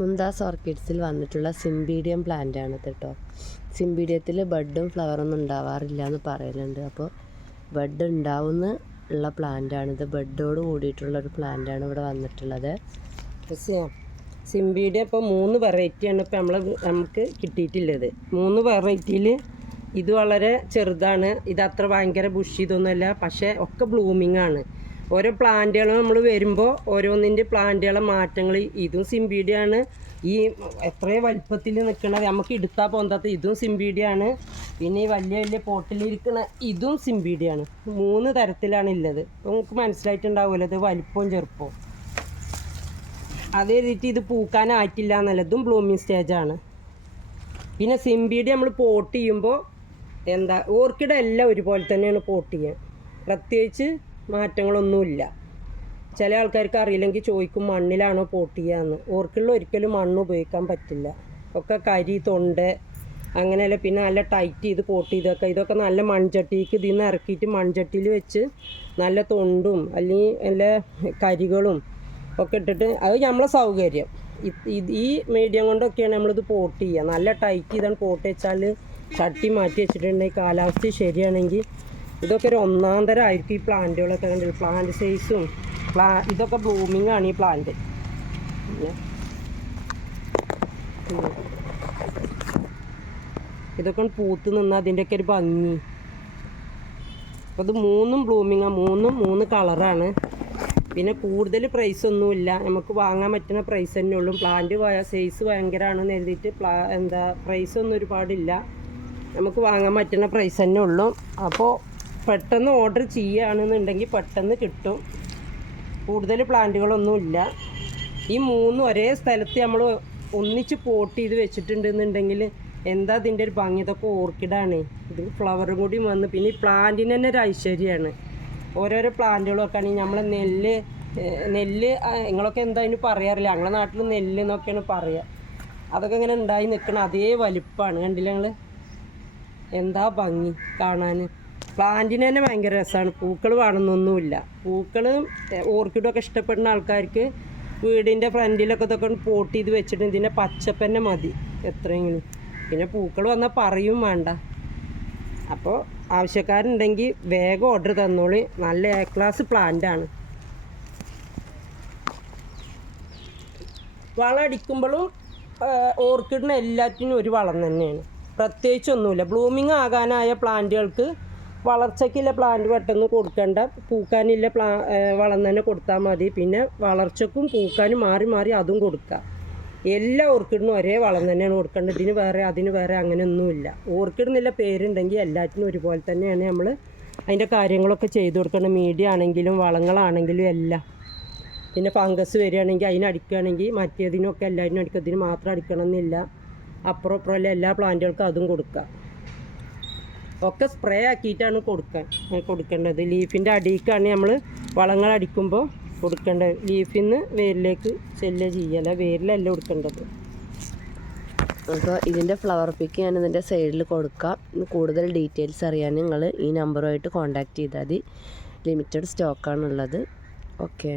മുന്താസ് ഓർക്കിഡ്സിൽ വന്നിട്ടുള്ള സിംബീഡിയം പ്ലാന്റാണ് കേട്ടോ. സിംബീഡിയത്തിൽ ബഡും ഫ്ലവറൊന്നും ഉണ്ടാവാറില്ല എന്ന് പറയലുണ്ട്. അപ്പോൾ ബഡ് ഉണ്ടാവുന്ന ഉള്ള പ്ലാന്റാണിത്. ബഡോട് കൂടിയിട്ടുള്ളൊരു പ്ലാന്റാണ് ഇവിടെ വന്നിട്ടുള്ളത്. സിംബീഡിയം ഇപ്പോൾ 3 വെറൈറ്റിയാണ് ഇപ്പോൾ നമുക്ക് കിട്ടിയിട്ടുള്ളത്. 3 വെറൈറ്റിയിൽ ഇത് വളരെ ചെറുതാണ്. ഇത് അത്ര ഭയങ്കര ബുഷ് ഇതൊന്നുമല്ല, പക്ഷേ ഒക്കെ ബ്ലൂമിംഗ് ആണ്. ഓരോ പ്ലാന്റുകളും നമ്മൾ വരുമ്പോൾ ഓരോന്നിൻ്റെ പ്ലാന്റുകളെ മാറ്റങ്ങൾ. ഇതും സിംബീഡിയാണ്. ഈ എത്രയോ വലിപ്പത്തിൽ നിൽക്കുന്നത് നമുക്ക് എടുത്താൽ പോകാത്ത ഇതും സിംബീഡിയാണ്. പിന്നെ ഈ വലിയ വലിയ പോട്ടിലിരിക്കുന്ന ഇതും സിംബീഡിയാണ്. 3 തരത്തിലാണ് ഉള്ളത്. അപ്പോൾ നമുക്ക് മനസ്സിലായിട്ടുണ്ടാവുമല്ലോ ഇത് വലിപ്പവും ചെറുപ്പവും. അതേ രീതി ഇത് പൂക്കാനായിട്ടില്ല എന്നല്ല, ഇതും ബ്ലൂമിങ് സ്റ്റേജാണ്. പിന്നെ സിംബീഡിയം നമ്മൾ പോട്ട് ചെയ്യുമ്പോൾ ഓർക്കിഡ് എല്ലാം ഒരുപോലെ തന്നെയാണ് പോട്ട് ചെയ്യുക. പ്രത്യേകിച്ച് മാറ്റങ്ങളൊന്നുമില്ല. ചില ആൾക്കാർക്ക് അറിയില്ലെങ്കിൽ ചോദിക്കും മണ്ണിലാണോ പോട്ട് ചെയ്യാന്ന്. ഓർക്കിഡിൽ ഒരിക്കലും മണ്ണ് ഉപയോഗിക്കാൻ പറ്റില്ല. ഒക്കെ കരി തൊണ്ട് അങ്ങനെയല്ല. പിന്നെ നല്ല ടൈറ്റ് ചെയ്ത് പോട്ട് ചെയ്തൊക്കെ ഇതൊക്കെ നല്ല മൺചട്ടിക്ക് ഇതിൽ നിന്ന് ഇറക്കിയിട്ട് മൺചട്ടിയിൽ വെച്ച് നല്ല തൊണ്ടും അല്ലെങ്കിൽ നല്ല കരികളും ഒക്കെ ഇട്ടിട്ട് അത് നമ്മളെ സൗകര്യം. ഈ മീഡിയം കൊണ്ടൊക്കെയാണ് നമ്മളിത് പോട്ട് ചെയ്യുക. നല്ല ടൈറ്റ് ചെയ്താണ് പോട്ട് വെച്ചാൽ ചട്ടി മാറ്റി വെച്ചിട്ടുണ്ടെങ്കിൽ കാലാവസ്ഥ ശരിയാണെങ്കിൽ ഇതൊക്കെ ഒരു 1-ാം തരം ആയിരിക്കും. ഈ പ്ലാന്റുകളൊക്കെ കണ്ടില്ല, പ്ലാന്റ് സൈസും ഇതൊക്കെ ബ്ലൂമിംഗ് ആണ് ഈ പ്ലാന്റ്. പിന്നെ ഇതൊക്കെ പൂത്ത് നിന്നാൽ അതിൻ്റെയൊക്കെ ഒരു ഭംഗി. അപ്പോൾ ഇത് 3ഉം ബ്ലൂമിങ്ങാണ്. 3 കളറാണ്. പിന്നെ കൂടുതൽ പ്രൈസൊന്നുമില്ല, നമുക്ക് വാങ്ങാൻ പറ്റുന്ന പ്രൈസ് തന്നെ ഉള്ളൂ. പ്ലാന്റ് സൈസ് ഭയങ്കരമാണെന്ന് എഴുതിയിട്ട് പ്രൈസൊന്നും ഒരുപാടില്ല, നമുക്ക് വാങ്ങാൻ പറ്റുന്ന പ്രൈസ് തന്നെ ഉള്ളൂ. അപ്പോൾ പെട്ടെന്ന് ഓർഡർ ചെയ്യുകയാണെന്നുണ്ടെങ്കിൽ പെട്ടെന്ന് കിട്ടും. കൂടുതൽ പ്ലാന്റുകളൊന്നുമില്ല. ഈ 3 ഒരേ സ്ഥലത്ത് നമ്മൾ ഒന്നിച്ച് പോട്ട് ചെയ്ത് വെച്ചിട്ടുണ്ടെന്നുണ്ടെങ്കിൽ എന്താ ഇതിൻ്റെ ഒരു ഭംഗി. ഇതൊക്കെ ഓർക്കിഡാണ്. ഇത് ഫ്ലവറും കൂടി വന്ന് പിന്നെ ഈ പ്ലാന്റിന് തന്നെ ഒരു ഐശ്വര്യമാണ്. ഓരോരോ പ്ലാന്റുകളൊക്കെ ആണെങ്കിൽ നമ്മൾ നെല്ല് നിങ്ങളൊക്കെ എന്താ അതിന് പറയാറില്ല, ഞങ്ങളുടെ നാട്ടിൽ നെല്ല് എന്നൊക്കെയാണ് പറയുക. അതൊക്കെ ഇങ്ങനെ ഉണ്ടായി നിൽക്കണം. അതേ വലിപ്പമാണ്. കണ്ടില്ല ഞങ്ങൾ, എന്താ ഭംഗി കാണാൻ. പ്ലാന്റിന് തന്നെ ഭയങ്കര രസമാണ്. പൂക്കൾ വേണമെന്നൊന്നുമില്ല. പൂക്കൾ ഓർക്കിഡൊക്കെ ഇഷ്ടപ്പെടുന്ന ആൾക്കാർക്ക് വീടിൻ്റെ ഫ്രണ്ടിലൊക്കെ ഇതൊക്കെ പോട്ട് ചെയ്ത് വെച്ചിട്ട് ഇതിൻ്റെ പച്ചപ്പ് തന്നെ മതി എത്രയെങ്കിലും. പിന്നെ പൂക്കൾ വന്നാൽ പറയും വേണ്ട. അപ്പോൾ ആവശ്യക്കാരുണ്ടെങ്കിൽ വേഗം ഓർഡർ തന്നോളി. നല്ല എ ക്ലാസ് പ്ലാന്റാണ്. വളം അടിക്കുമ്പോഴും ഓർക്കിഡിന് എല്ലാറ്റിനും ഒരു വളം തന്നെയാണ്, പ്രത്യേകിച്ചൊന്നുമില്ല. ബ്ലൂമിങ് ആകാനായ പ്ലാന്റുകൾക്ക് വളർച്ചയ്ക്കുള്ള പ്ലാന്റ് പെട്ടെന്ന് കൊടുക്കേണ്ട, പൂക്കാനില്ല വളം തന്നെ കൊടുത്താൽ മതി. പിന്നെ വളർച്ചയ്ക്കും പൂക്കാനും മാറി മാറി അതും കൊടുക്കുക. എല്ലാ ഓർക്കിഡിനും ഒരേ വളം തന്നെയാണ് കൊടുക്കേണ്ടത്. ഇതിന് വേറെ അതിന് വേറെ അങ്ങനെയൊന്നുമില്ല. ഓർക്കിഡ് എന്നുള്ള പേരുണ്ടെങ്കിൽ എല്ലാറ്റിനും ഒരുപോലെ തന്നെയാണ് നമ്മൾ അതിൻ്റെ കാര്യങ്ങളൊക്കെ ചെയ്തു കൊടുക്കേണ്ടത്. മീഡിയ ആണെങ്കിലും വളങ്ങളാണെങ്കിലും എല്ലാം. പിന്നെ ഫംഗസ് വരികയാണെങ്കിൽ അതിനടിക്കുകയാണെങ്കിൽ മറ്റേതിനൊക്കെ എല്ലാറ്റിനും അടിക്കുക. ഇതിന് മാത്രം അടിക്കണം എന്നില്ല. അപ്പുറം ഇപ്പുറമല്ല എല്ലാ പ്ലാന്റുകൾക്കും അതും കൊടുക്കുക. ഒക്കെ സ്പ്രേ ആക്കിയിട്ടാണ് കൊടുക്കേണ്ടത്. ലീഫിൻ്റെ അടിയിലേക്കാണ് നമ്മൾ വളങ്ങൾ അടിക്കുമ്പോൾ കൊടുക്കേണ്ടത്. ലീഫിൽ നിന്ന് വേരിലേക്ക് ചെല്ലുക ചെയ്യല, വേരിലല്ല കൊടുക്കേണ്ടത്. അപ്പോൾ ഇതിൻ്റെ ഫ്ലവർ പിക്ക് ഞാൻ ഇതിൻ്റെ സൈഡിൽ കൊടുക്കാം. കൂടുതൽ ഡീറ്റെയിൽസ് അറിയാൻ നിങ്ങൾ ഈ നമ്പറുമായിട്ട് കോൺടാക്റ്റ് ചെയ്താൽ മതി. ലിമിറ്റഡ് സ്റ്റോക്കാണുള്ളത്. ഓക്കെ.